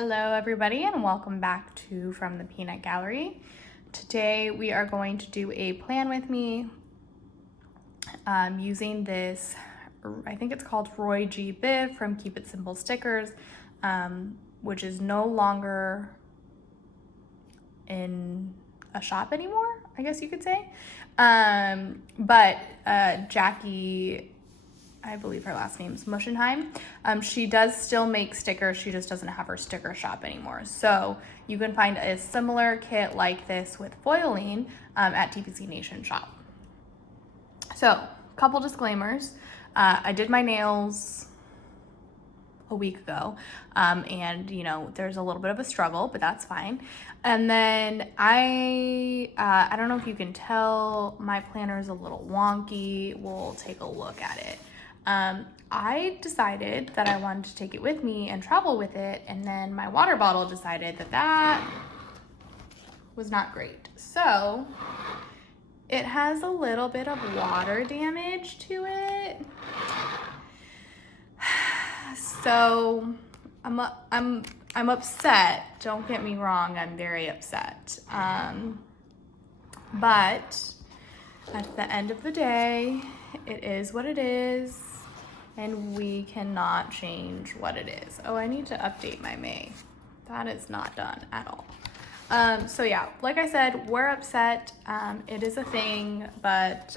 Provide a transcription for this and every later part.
Hello everybody and welcome back to From the Peanut Gallery. Today we are going to do a plan with me using this, I think it's called Roy G. Biv from Keep It Simple Stickers, which is no longer in a shop anymore, I guess you could say. But Jackie, I believe her last name is Muschenheim. She does still make stickers. She just doesn't have her sticker shop anymore. So you can find a similar kit like this with foiling at TPC Nation shop. So, couple disclaimers. I did my nails a week ago, and you know, there's a little bit of a struggle, but that's fine. And then I don't know if you can tell, my planner is a little wonky. We'll take a look at it. I decided that I wanted to take it with me and travel with it, and then my water bottle decided that that was not great. So it has a little bit of water damage to it. So I'm upset. Don't get me wrong, I'm very upset. But at the end of the day, it is what it is, and we cannot change what it is. Oh, I need to update my May. That is not done at all. So yeah, like I said, we're upset. It is a thing, but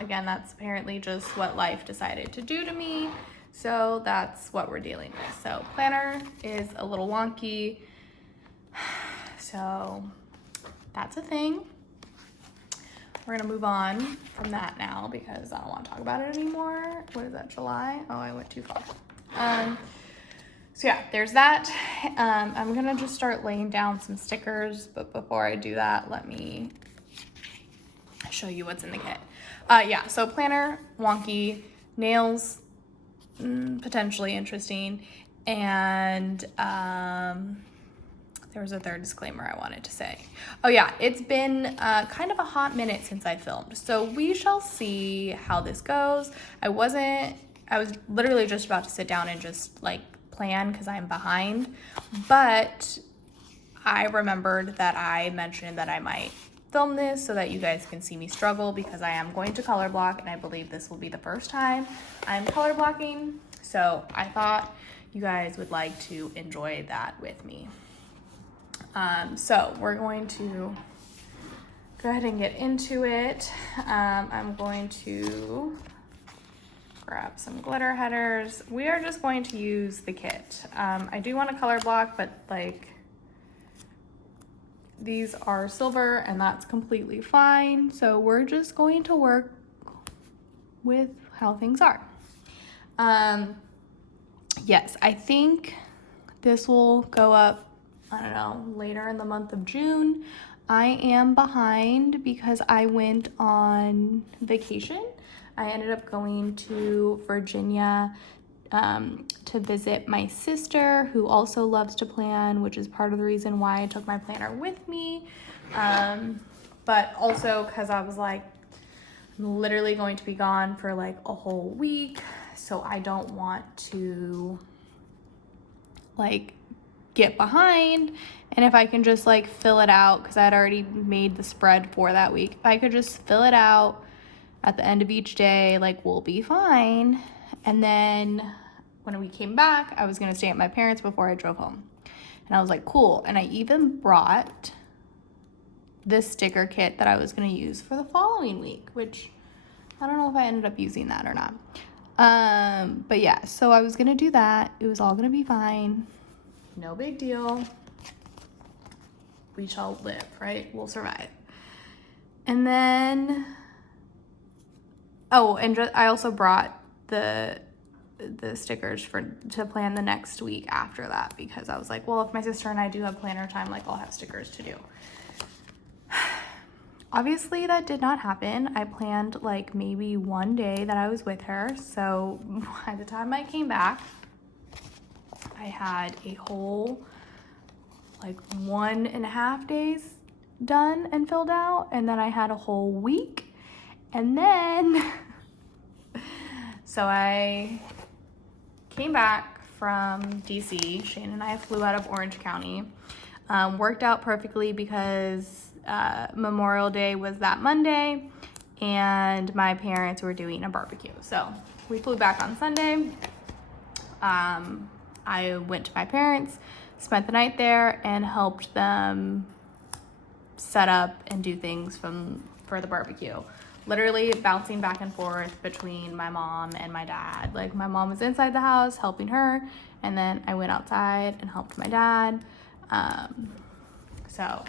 again, that's apparently just what life decided to do to me. So that's what we're dealing with. So planner is a little wonky. So that's a thing. We're gonna move on from that now because I don't want to talk about it anymore. What is that, July? Oh, I went too far. So yeah, there's that. I'm gonna just start laying down some stickers, but before I do that, let me show you what's in the kit. Yeah, so planner, wonky, nails, potentially interesting, and there was a third disclaimer I wanted to say. Oh yeah, it's been kind of a hot minute since I filmed, so we shall see how this goes. I was literally just about to sit down and just like plan because I'm behind, but I remembered that I mentioned that I might film this so that you guys can see me struggle, because I am going to color block, and I believe this will be the first time I'm color blocking, so I thought you guys would like to enjoy that with me. So we're going to go ahead and get into it. I'm going to grab some glitter headers. We are just going to use the kit. I do want to color block, but like these are silver and that's completely fine. So we're just going to work with how things are. Yes, I think this will go up, I don't know, later in the month of June. I am behind because I went on vacation. I ended up going to Virginia to visit my sister, who also loves to plan, which is part of the reason why I took my planner with me. But also because I was like, I'm literally going to be gone for like a whole week, so I don't want to like get behind. And if I can just like fill it out, because I had already made the spread for that week, if I could just fill it out at the end of each day, like we'll be fine. And then when we came back, I was gonna stay at my parents' before I drove home, and I was like, cool. And I even brought this sticker kit that I was gonna use for the following week, which I don't know if I ended up using that or not. But yeah, so I was gonna do that. It was all gonna be fine. No big deal. We shall live, right? We'll survive. And then, oh, and I also brought the stickers to plan the next week after that, because I was like, well, if my sister and I do have planner time, like I'll have stickers to do. Obviously that did not happen. I planned like maybe one day that I was with her. So by the time I came back, I had a whole like 1.5 days done and filled out, and then I had a whole week, and then so I came back from DC. Shane and I flew out of Orange County. Worked out perfectly because Memorial Day was that Monday and my parents were doing a barbecue. So we flew back on Sunday. I went to my parents, spent the night there, and helped them set up and do things for the barbecue. Literally bouncing back and forth between my mom and my dad. Like, my mom was inside the house helping her, and then I went outside and helped my dad. So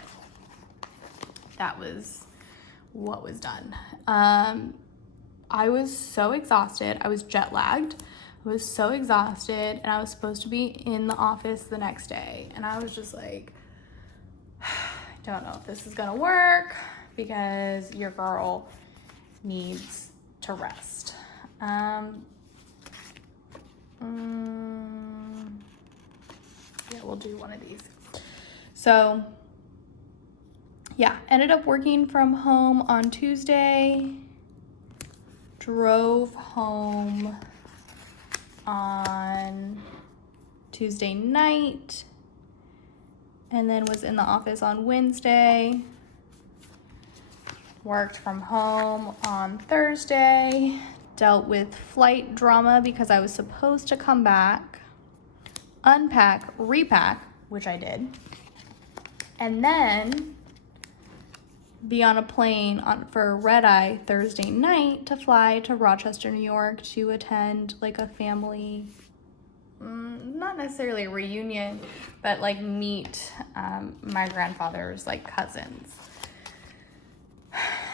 that was what was done. I was so exhausted. I was jet lagged. I was so exhausted, and I was supposed to be in the office the next day. And I was just like, I don't know if this is gonna work because your girl needs to rest. Yeah, we'll do one of these. So yeah, ended up working from home on Tuesday, drove home on Tuesday night, and then was in the office on Wednesday, worked from home on Thursday, dealt with flight drama because I was supposed to come back, unpack, repack, which I did, and then be on a plane for red eye Thursday night to fly to Rochester, New York to attend like a family, not necessarily a reunion, but like meet my grandfather's like cousins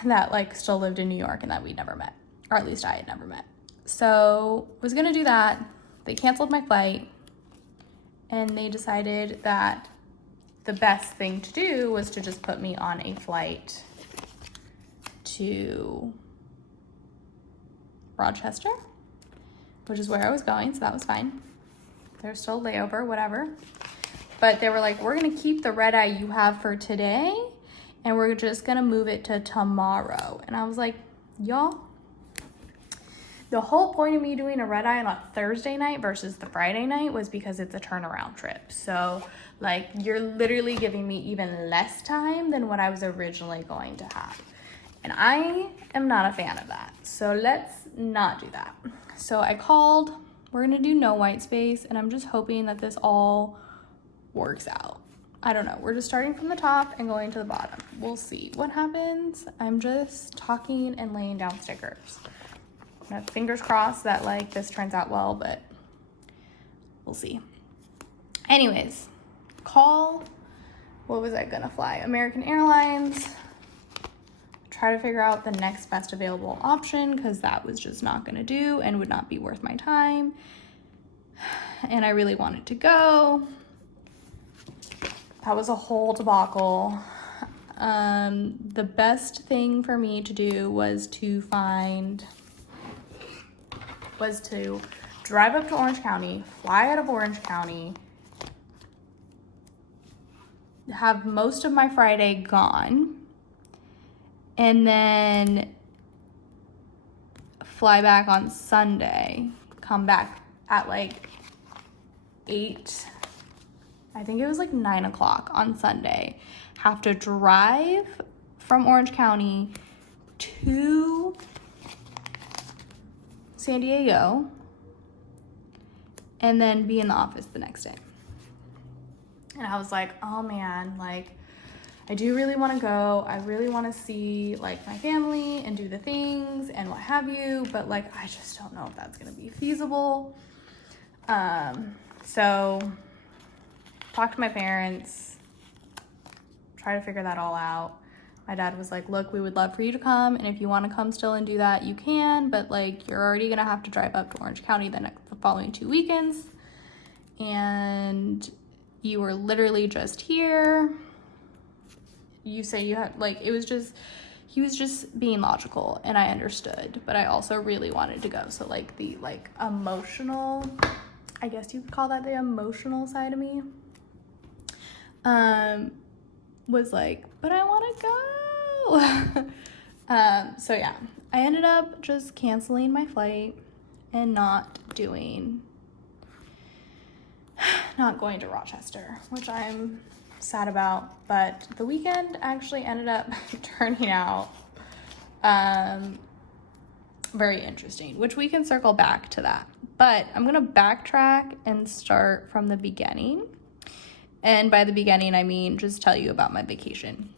that like still lived in New York and that we'd never met, or at least I had never met. So was gonna do that. They canceled my flight, and they decided that the best thing to do was to just put me on a flight to Rochester, which is where I was going, so that was fine. There's still a layover, whatever. But they were like, we're gonna keep the red eye you have for today, and we're just gonna move it to tomorrow. And I was like, y'all, the whole point of me doing a red eye on a Thursday night versus the Friday night was because it's a turnaround trip. So like, you're literally giving me even less time than what I was originally going to have. And I am not a fan of that. So let's not do that. So I called, we're gonna do no white space, and I'm just hoping that this all works out. I don't know, we're just starting from the top and going to the bottom. We'll see what happens. I'm just talking and laying down stickers. Fingers crossed that like this turns out well, but we'll see. Anyways, what was I gonna fly? American Airlines. Try to figure out the next best available option because that was just not gonna do and would not be worth my time. And I really wanted to go. That was a whole debacle. The best thing for me to do was to drive up to Orange County, fly out of Orange County, have most of my Friday gone, and then fly back on Sunday, come back at like 8, I think it was like 9 o'clock on Sunday, have to drive from Orange County to San Diego, and then be in the office the next day. And I was like, oh man, like, I do really want to go. I really want to see like my family and do the things and what have you, but like, I just don't know if that's going to be feasible. So talked to my parents, try to figure that all out. My dad was like, look, we would love for you to come, and if you want to come still and do that, you can, but like, you're already gonna have to drive up to Orange County the following 2 weekends, and you were literally just here. You say you had, like, he was just being logical, and I understood, but I also really wanted to go. So like the like emotional, I guess you could call that the emotional side of me, was like, but I want to go. So yeah, I ended up just canceling my flight and not doing not going to Rochester, which I'm sad about, but the weekend actually ended up turning out very interesting, which we can circle back to that. But I'm gonna backtrack and start from the beginning. And by the beginning, I mean just tell you about my vacation.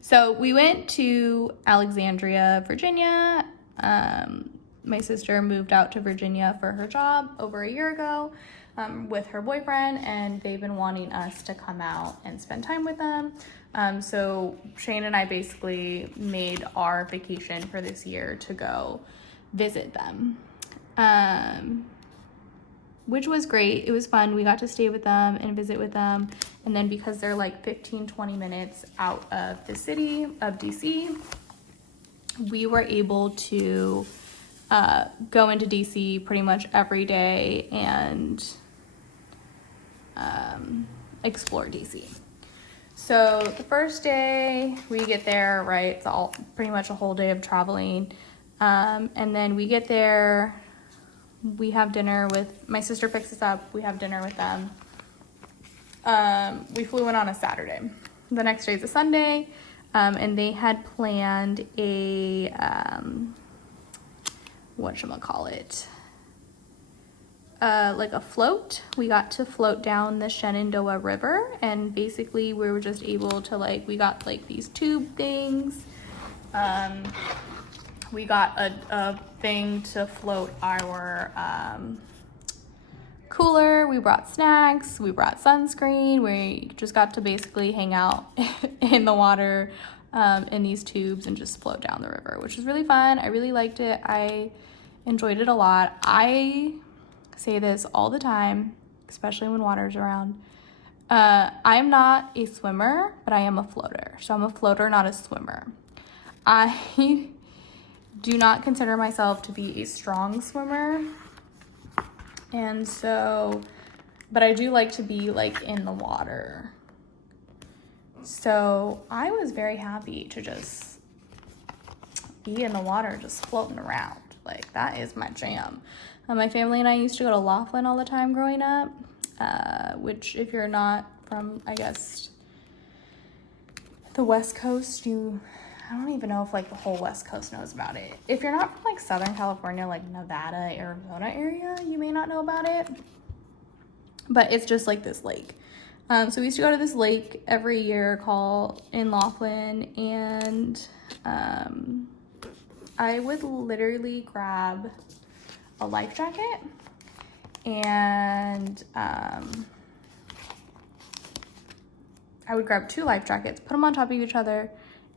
So we went to Alexandria, Virginia. My sister moved out to Virginia for her job over a year ago with her boyfriend, and they've been wanting us to come out and spend time with them. So Shane and I basically made our vacation for this year to go visit them, which was great. It was fun. We got to stay with them and visit with them. And then because they're like 15-20 minutes out of the city of DC, we were able to go into DC pretty much every day and explore DC. So the first day we get there, right, it's all pretty much a whole day of traveling. And then we get there, we have dinner with, my sister picks us up, we have dinner with them. We flew in on a Saturday. The next day is a Sunday, and they had planned a, whatchamacallit, like a float. We got to float down the Shenandoah River, and basically we were just able to, like, we got like these tube things. We got a thing to float our cooler. We brought snacks, we brought sunscreen. We just got to basically hang out in the water in these tubes and just float down the river, which was really fun. I really liked it. I enjoyed it a lot. I say this all the time, especially when water's around. I'm not a swimmer, but I am a floater. So I'm a floater, not a swimmer. I do not consider myself to be a strong swimmer. And so, but I do like to be like in the water. So I was very happy to just be in the water, just floating around. Like, that is my jam. My family and I used to go to Laughlin all the time growing up, which if you're not from, I guess, the West Coast, I don't even know if like the whole West Coast knows about it. If you're not from like Southern California, like Nevada, Arizona area, you may not know about it. But it's just like this lake. So we used to go to this lake every year called in Laughlin, and I would literally grab a life jacket and I would grab 2 life jackets, put them on top of each other,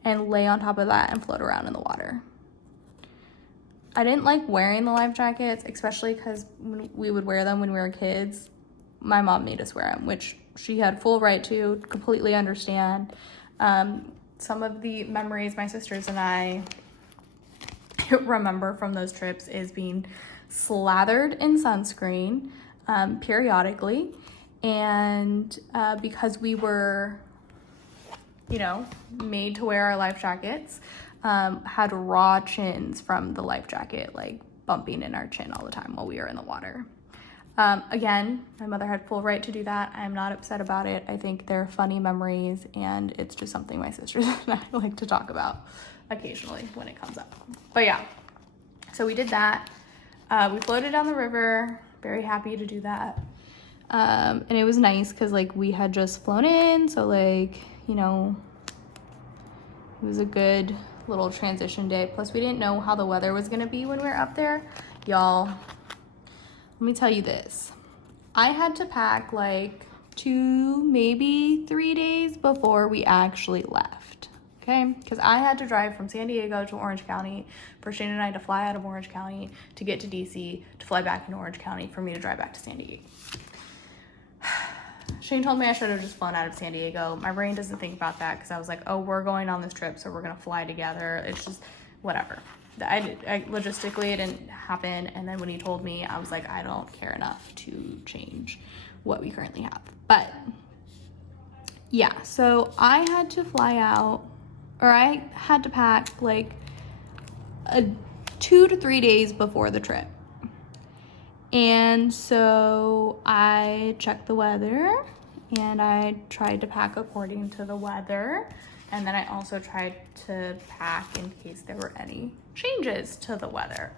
and lay on top of that and float around in the water. I didn't like wearing the life jackets, especially because we would wear them when we were kids. My mom made us wear them, which she had full right to, completely understand. Some of the memories my sisters and I remember from those trips is being slathered in sunscreen periodically, and because we were, made to wear our life jackets, had raw chins from the life jacket, like bumping in our chin all the time while we were in the water. Again, my mother had full right to do that. I'm not upset about it. I think they're funny memories, and it's just something my sisters and I like to talk about occasionally when it comes up. But yeah, so we did that. We floated down the river, very happy to do that. And it was nice because like we had just flown in, so like, it was a good little transition day. Plus we didn't know how the weather was gonna be when we were up there. Y'all, let me tell you this. I had to pack like 2, maybe 3 days before we actually left, okay? Because I had to drive from San Diego to Orange County for Shane and I to fly out of Orange County to get to DC, to fly back into Orange County for me to drive back to San Diego. Shane told me I should have just flown out of San Diego. My brain doesn't think about that because I was like, oh, we're going on this trip, so we're gonna fly together. It's just whatever. I logistically, it didn't happen. And then when he told me, I was like, I don't care enough to change what we currently have. But yeah, so I had to fly out, or I had to pack like 2 to 3 days before the trip. And so I checked the weather and I tried to pack according to the weather. And then I also tried to pack in case there were any changes to the weather.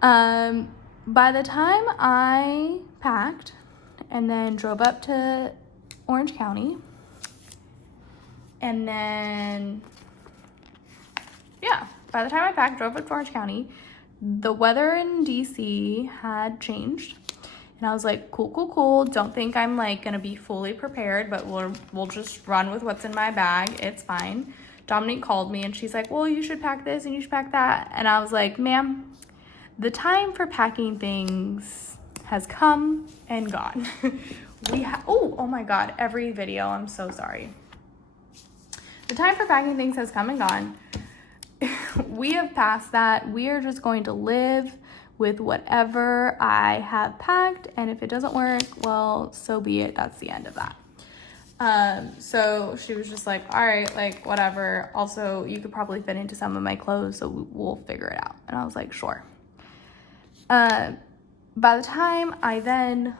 By the time I packed and then drove up to Orange County, and then, yeah, by the time I packed, drove up to Orange County, the weather in DC had changed. And I was like, cool. Don't think I'm like gonna be fully prepared, but we'll just run with what's in my bag. It's fine. Dominique called me and she's like, well, you should pack this and you should pack that. And I was like, ma'am, the time for packing things has come and gone. Oh my God, every video, I'm so sorry. The time for packing things has come and gone. We have passed that. We are just going to live with whatever I have packed, and if it doesn't work, well, so be it. That's the end of that. So she was just like, all right, like whatever. Also, you could probably fit into some of my clothes, so we'll figure it out. And I was like, sure. By the time I then,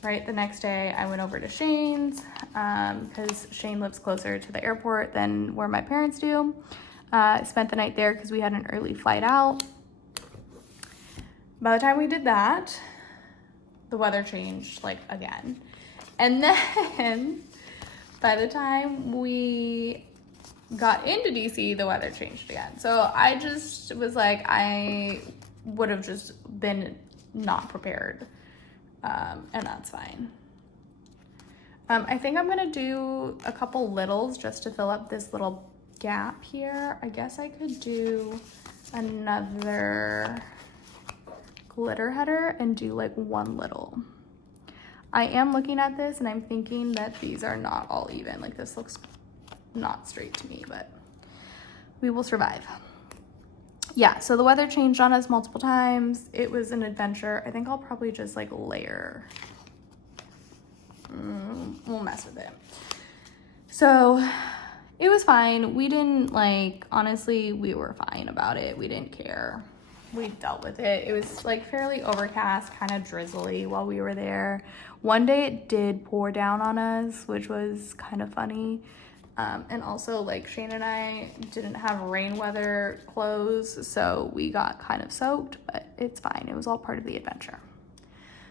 the next day, I went over to Shane's, because Shane lives closer to the airport than where my parents do. Spent the night there because we had an early flight out. By the time we did that, the weather changed again. And then by the time we got into DC, the weather changed again. So I just was like, I would have just been not prepared. And that's fine. I think I'm gonna do a couple littles just to fill up this little gap here. I guess I could do another glitter header and do one little. I am looking at this and I'm thinking that these are not all even. This looks not straight to me, but we will survive. Yeah, so the weather changed on us multiple times. It was an adventure. I think I'll probably just layer. We'll mess with it. So it was fine. We didn't honestly, we were fine about it. We didn't care. We dealt with it. It was fairly overcast, kind of drizzly while we were there. One day it did pour down on us, which was kind of funny. And also Shane and I didn't have rain weather clothes, so we got kind of soaked, but it's fine. It was all part of the adventure.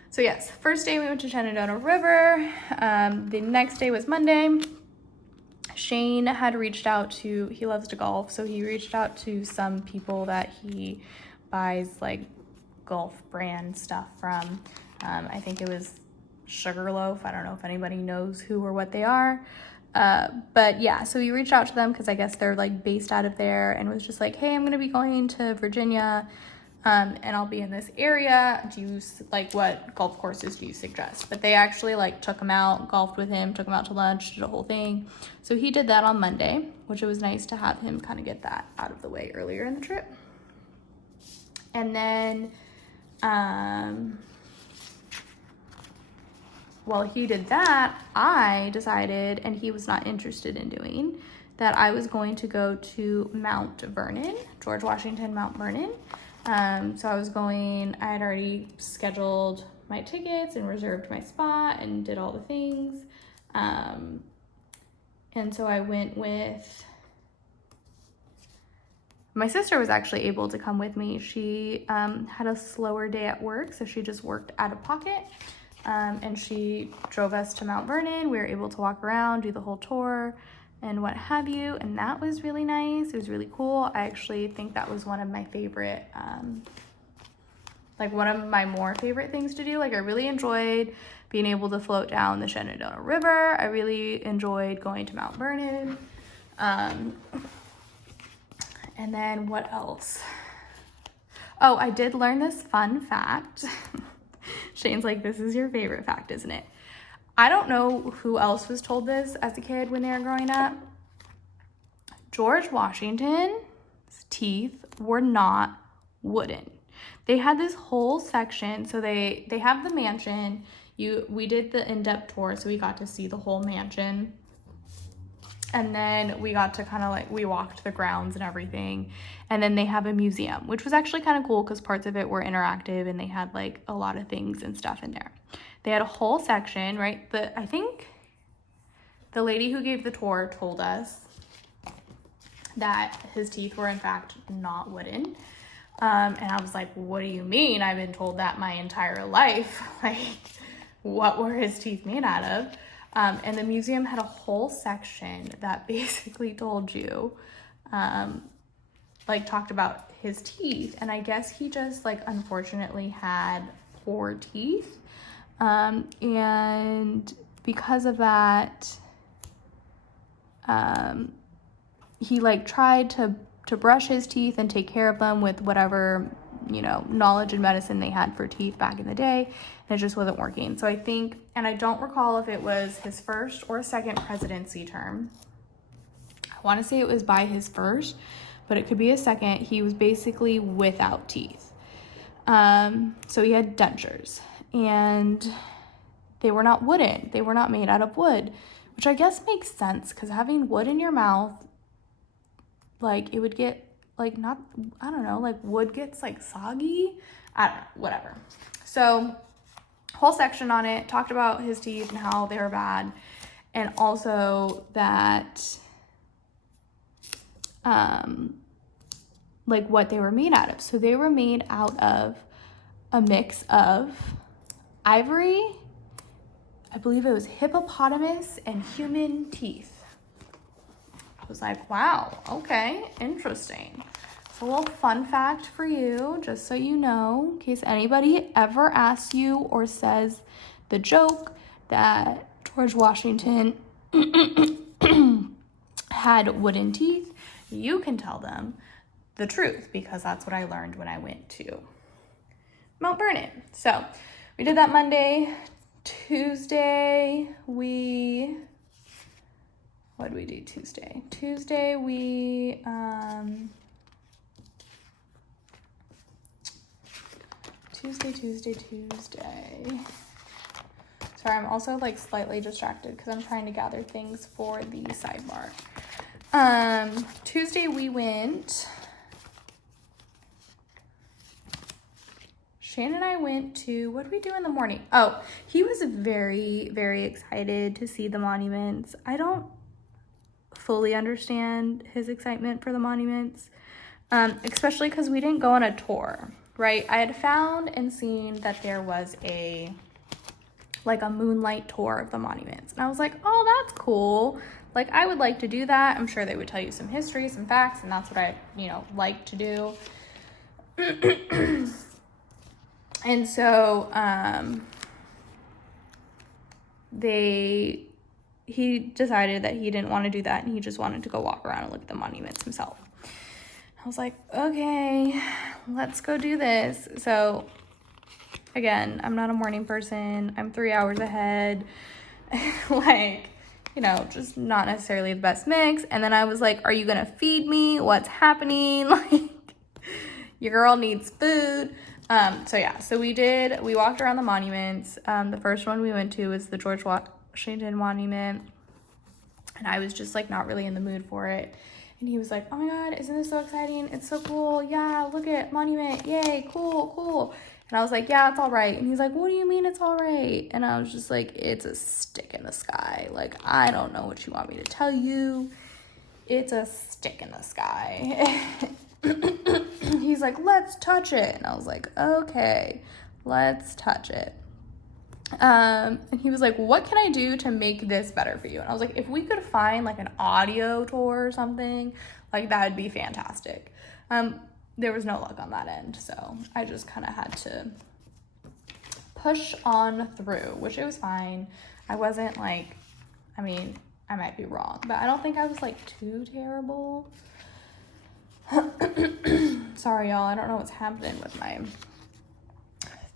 So yes, first day we went to Shenandoah River. The next day was Monday. Shane had reached out to, he loves to golf, so he reached out to some people that he buys golf brand stuff from. I think it was Sugarloaf. I don't know if anybody knows who or what they are. But yeah, so we reached out to them because I guess they're based out of there, and was just like, hey, I'm gonna be going to Virginia, and I'll be in this area. Do you what golf courses do you suggest? But they actually took him out, golfed with him, took him out to lunch, did a whole thing. So he did that on Monday, which it was nice to have him kind of get that out of the way earlier in the trip. And then, while he did that, I decided, and he was not interested in doing, that I was going to go to Mount Vernon, George Washington, Mount Vernon. So I had already scheduled my tickets and reserved my spot and did all the things. And so I went with, my sister was actually able to come with me. She had a slower day at work, so she just worked out of pocket. And she drove us to Mount Vernon. We were able to walk around, do the whole tour and what have you. And that was really nice. It was really cool. I actually think that was one of my favorite, one of my more favorite things to do. I really enjoyed being able to float down the Shenandoah River. I really enjoyed going to Mount Vernon. And then what else? Oh, I did learn this fun fact. Shane's like, this is your favorite fact, isn't it? I don't know who else was told this as a kid when they were growing up. George Washington's teeth were not wooden. They had this whole section. So they have the mansion. We did the in-depth tour, so we got to see the whole mansion. And then we got to kind of like, we walked the grounds and everything. And then they have a museum, which was actually kind of cool because parts of it were interactive and they had like a lot of things and stuff in there. They had a whole section, right? I think the lady who gave the tour told us that his teeth were in fact not wooden. And I was like, what do you mean? I've been told that my entire life. Like, what were his teeth made out of? And the museum had a whole section that basically told you, like talked about his teeth. And I guess he just like unfortunately had poor teeth. And because of that, he like tried to brush his teeth and take care of them with whatever, you know, knowledge and medicine they had for teeth back in the day, and it just wasn't working. So I think, and I don't recall if it was his first or second presidency term. I want to say it was by his first, but it could be a second. He was basically without teeth. So he had dentures, and they were not wooden. They were not made out of wood, which I guess makes sense because having wood in your mouth, like it would get like, not, I don't know, like wood gets like soggy. I don't know, whatever. So whole section on it, talked about his teeth and how they were bad. And also that, like what they were made out of. So they were made out of a mix of ivory, I believe it was hippopotamus, and human teeth. I was like, wow, okay, interesting. So a little fun fact for you, just so you know, in case anybody ever asks you or says the joke that George Washington had wooden teeth, you can tell them the truth because that's what I learned when I went to Mount Vernon. So we did that Monday. Tuesday, what did we do Tuesday? Tuesday, Tuesday. Sorry, I'm also like slightly distracted because I'm trying to gather things for the sidebar. Tuesday we went, Shane and I went to, what did we do in the morning? Oh, he was very, very excited to see the monuments. I don't fully understand his excitement for the monuments, especially because we didn't go on a tour, right? I had found and seen that there was a moonlight tour of the monuments. And I was like, oh, that's cool. Like, I would like to do that. I'm sure they would tell you some history, some facts, and that's what I, like to do. And so, he decided that he didn't want to do that and he just wanted to go walk around and look at the monuments himself. I was like, okay, let's go do this. So again, I'm not a morning person. I'm 3 hours ahead. Just not necessarily the best mix. And then I was like, are you going to feed me? What's happening? Your girl needs food. So we walked around the monuments. The first one we went to was the George Washington Monument. And I was just not really in the mood for it. And he was like, oh my God, isn't this so exciting? It's so cool. Yeah, look at monument. Yay, cool. And I was like, yeah, it's all right. And he's like, what do you mean it's all right? And I was just like, it's a stick in the sky. I don't know what you want me to tell you. It's a stick in the sky. He's like, let's touch it. And I was like, okay, let's touch it. And he was like, what can I do to make this better for you? And I was like, if we could find an audio tour or something, that would be fantastic. There was no luck on that end. So I just kind of had to push on through, which it was fine. I wasn't I might be wrong, but I don't think I was too terrible. Sorry, y'all. I don't know what's happening with my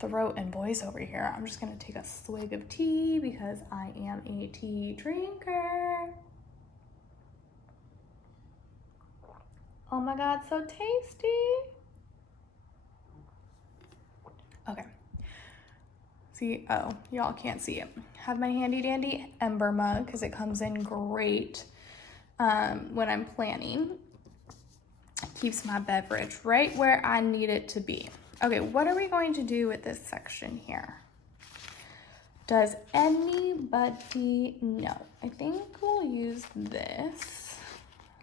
throat and voice over here. I'm just going to take a swig of tea because I am a tea drinker. Oh my God, so tasty. Okay. See, oh, y'all can't see it. Have my handy dandy Ember mug because it comes in great when I'm planning. Keeps my beverage right where I need it to be. Okay, what are we going to do with this section here? Does anybody know? I think we'll use this.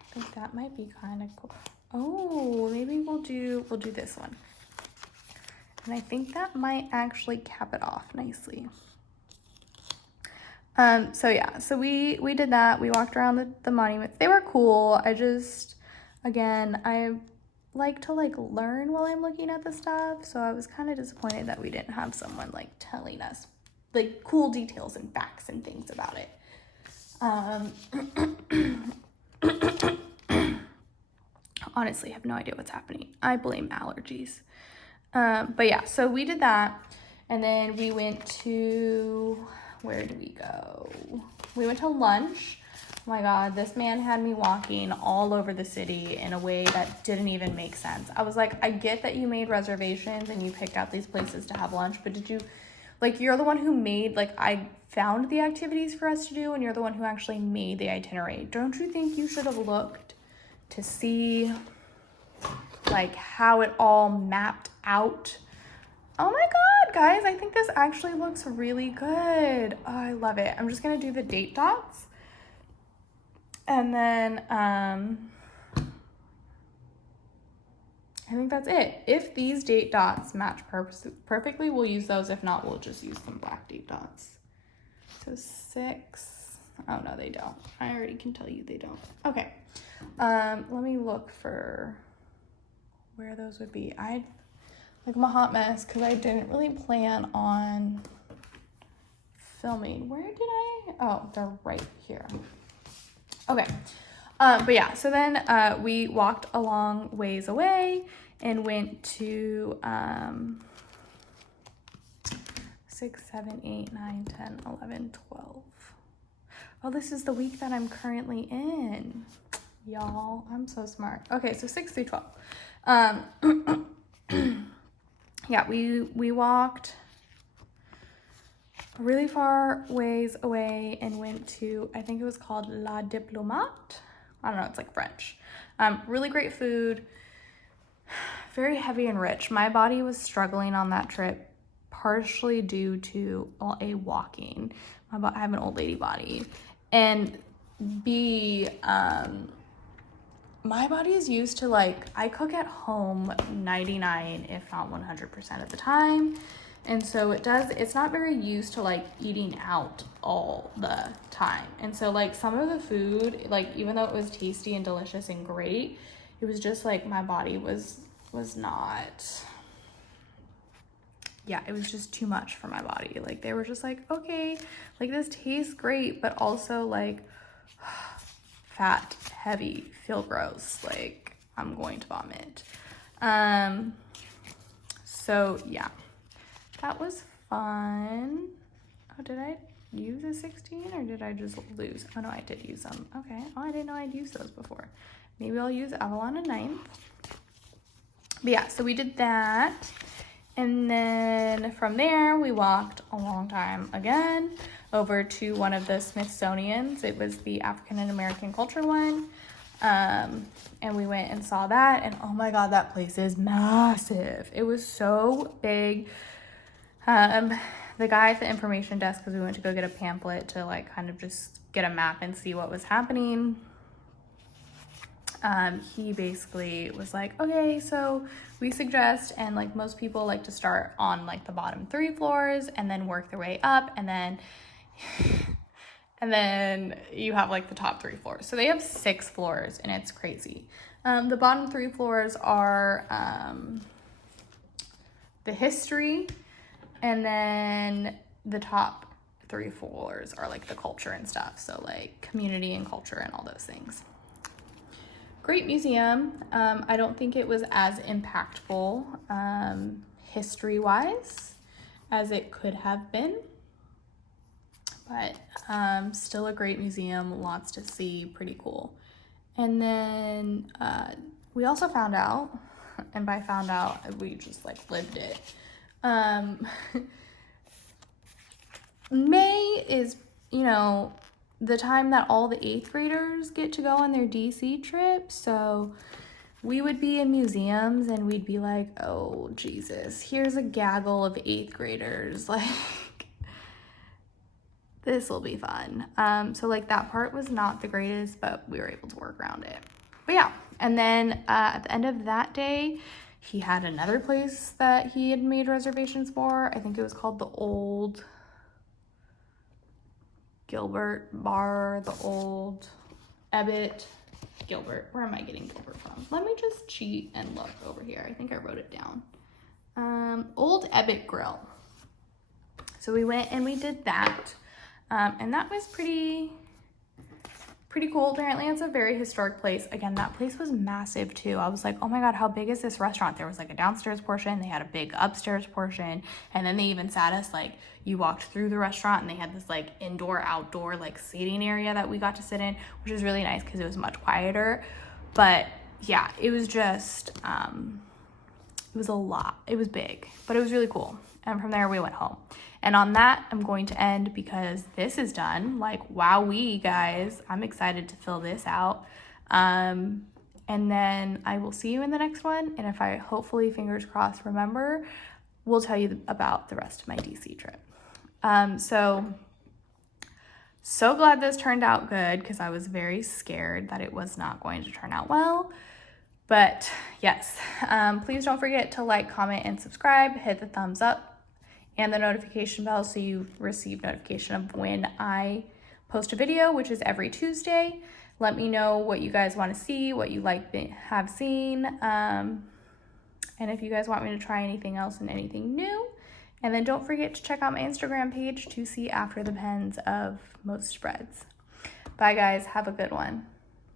I think that might be kind of cool. Oh, maybe we'll do this one. And I think that might actually cap it off nicely. So yeah, so we did that. We walked around the monuments. They were cool. Again, I like to learn while I'm looking at the stuff. So I was kind of disappointed that we didn't have someone telling us cool details and facts and things about it. Honestly, I have no idea what's happening. I blame allergies. But yeah, so we did that. And then we went to, where did we go? We went to lunch. Oh my God, this man had me walking all over the city in a way that didn't even make sense. I was like, I get that you made reservations and you picked out these places to have lunch, but did you, you're the one who made, I found the activities for us to do, and you're the one who actually made the itinerary. Don't you think you should have looked to see, how it all mapped out? Oh my God, guys, I think this actually looks really good. Oh, I love it. I'm just gonna do the date dots. And then, I think that's it. If these date dots match perfectly, we'll use those. If not, we'll just use some black date dots. So 6. Oh, no, they don't. I already can tell you they don't. Okay. Let me look for where those would be. I'm a hot mess because I didn't really plan on filming. Where did I? Oh, they're right here. Okay. But yeah, so then we walked a long ways away and went to 6, 7, 8, 9, 10, 11, 12. Oh, this is the week that I'm currently in. Y'all, I'm so smart. Okay, so 6 through 12. Yeah, we walked a really far ways away and went to, I think it was called La Diplomate. I don't know, it's French. Really great food, very heavy and rich. My body was struggling on that trip, partially due to a walking. I have an old lady body, and B, my body is used to I cook at home 99, if not 100% of the time. And so it's not very used to eating out all the time. And so some of the food, even though it was tasty and delicious and great, it was just my body was not, yeah, it was just too much for my body. They were just okay, this tastes great, but also fat, heavy, feel gross, I'm going to vomit. So yeah. That was fun. Oh, did I use a 16 or did I just lose? Oh no, I did use them. Okay. Oh, I didn't know I'd used those before. Maybe I'll use Avalon a 9th. But yeah, so we did that. And then from there, we walked a long time again over to one of the Smithsonians. It was the African and American culture one. And we went and saw that. And oh my God, that place is massive. It was so big. The guy at the information desk, because we went to go get a pamphlet to kind of just get a map and see what was happening. He basically was okay, so we suggest, and most people like to start on the bottom 3 floors and then work their way up, and then you have the top 3 floors. So they have 6 floors and it's crazy. The bottom 3 floors are the history, and then the top 3 floors are the culture and stuff. So community and culture and all those things. Great museum. I don't think it was as impactful history-wise as it could have been, but still a great museum, lots to see, pretty cool. And then we also found out, and by found out, we just lived it. May is, the time that all the 8th graders get to go on their DC trip. So we would be in museums and we'd be like, oh, Jesus, here's a gaggle of 8th graders. Like, this will be fun. So like that part was not the greatest, but we were able to work around it. But yeah, and then at the end of that day, he had another place that he had made reservations for. I think it was called the Old Gilbert Bar, the Old Ebbett Gilbert. Where am I getting Gilbert from? Let me just cheat and look over here. I think I wrote it down. Old Ebbett Grill. So we went and we did that. And that was pretty cool. Apparently it's a very historic place. Again, that place was massive too. I was like, oh my God, how big is this restaurant? There was like a downstairs portion, they had a big upstairs portion, and then they even sat us, like, you walked through the restaurant and they had this like indoor outdoor like seating area that we got to sit in, which was really nice because it was much quieter. But yeah, it was just it was a lot. It was big, but it was really cool. And from there we went home. And on that, I'm going to end because this is done. Like, wowee, guys. I'm excited to fill this out. And then I will see you in the next one. And if I hopefully, fingers crossed, remember, we'll tell you about the rest of my DC trip. So glad this turned out good because I was very scared that it was not going to turn out well. But yes, please don't forget to like, comment, and subscribe. Hit the thumbs up and the notification bell so you receive notification of when I post a video, which is every Tuesday. Let me know what you guys want to see, what you have seen, and if you guys want me to try anything else and anything new. And then don't forget to check out my Instagram page to see after the pens of most spreads. Bye guys, have a good one.